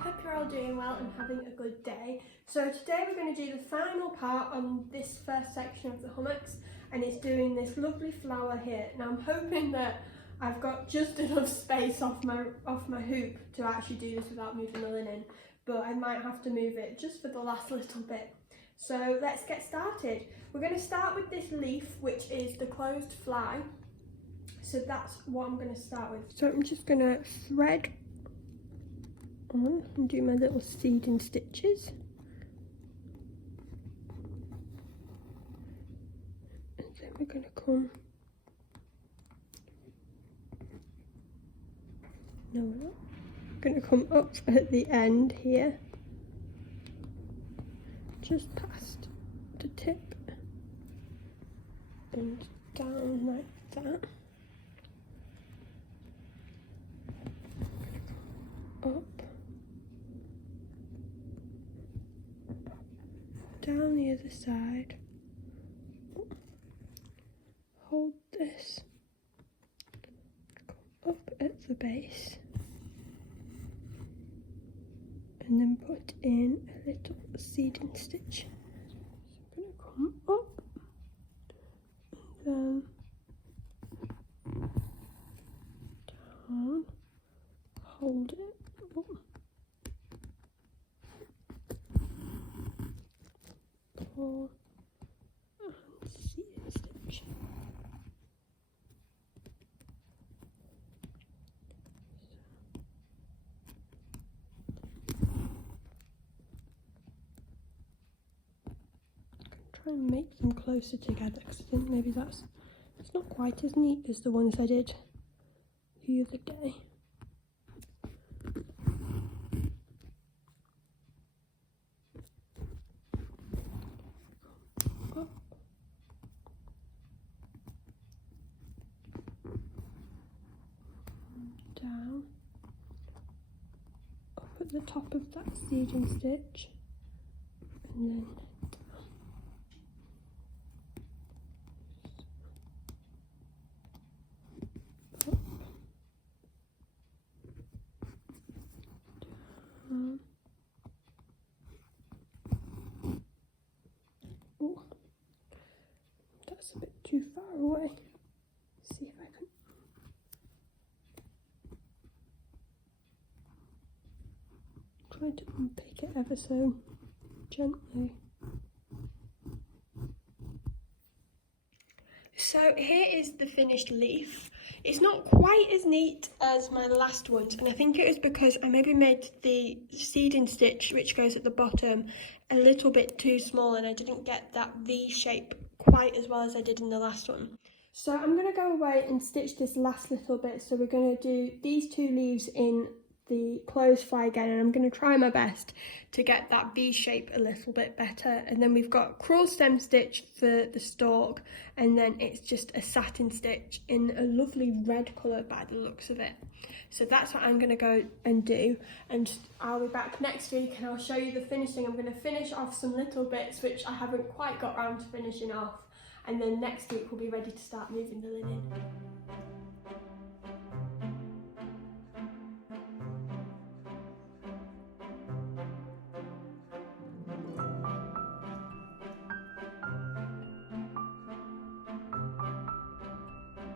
hope you're all doing well and having a good day. So today we're going to do the final part on this first section of the hummocks, and it's doing this lovely flower here. Now I'm hoping that I've got just enough space off my hoop to actually do this without moving the linen, but I might have to move it just for the last little bit. So let's get started. We're going to start with this leaf, which is the closed fly. So that's what I'm going to start with. So I'm just going to thread on and do my little seeding stitches. And then we're going to come... No, we're not. We're going to come up at the end here, just past the tip, and down like that. Up, down the other side, hold this, come up at the base, and then put in a little seeding stitch. So I'm going to come up, and then down, hold it, pull and seeding stitch. Try and make them closer together because I think maybe it's not quite as neat as the ones I did the other day. Up. Down. Up at the top of that seeding stitch, and then oh, that's a bit too far away. Let's see if I can. Try to unpick it ever so gently. So here is the finished leaf. It's not quite as neat as my last ones, and I think it was because I maybe made the seeding stitch, which goes at the bottom, a little bit too small, and I didn't get that V shape quite as well as I did in the last one. So I'm going to go away and stitch this last little bit. So we're going to do these two leaves in the closed fly again, and I'm going to try my best to get that V shape a little bit better. And then we've got crewel stem stitch for the stalk, and then it's just a satin stitch in a lovely red colour by the looks of it. So that's what I'm going to go and do, and I'll be back next week and I'll show you the finishing. I'm going to finish off some little bits which I haven't quite got around to finishing off, and then next week we'll be ready to start moving the linen.